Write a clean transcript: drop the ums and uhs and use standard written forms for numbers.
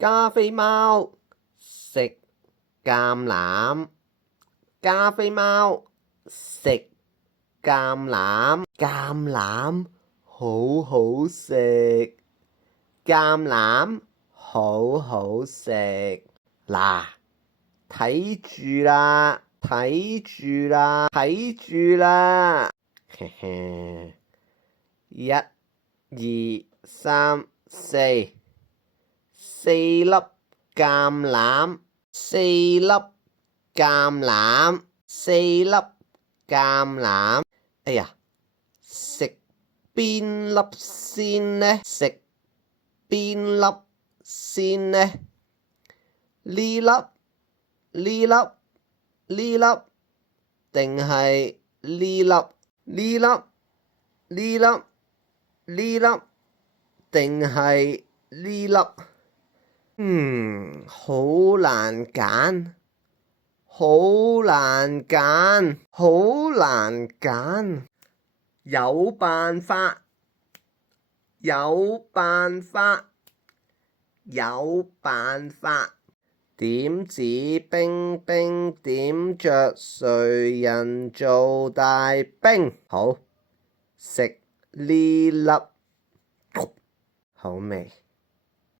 加菲貓食橄欖，加菲貓食橄欖，橄欖好好食，橄欖好好食。嗱，睇住啦，睇住啦，睇住啦，嘿嘿，一、二、三、四，四粒橄欖，四粒橄欖，四粒橄欖。哎呀，食邊粒先呢？食邊粒先呢？呢粒、呢粒、呢粒，定係呢粒？呢粒、呢粒、呢粒，定係呢粒？好難揀，好難揀，好難揀。有辦法，有辦法，有辦法。點指兵兵點着誰人做大兵？好，食呢粒，好味。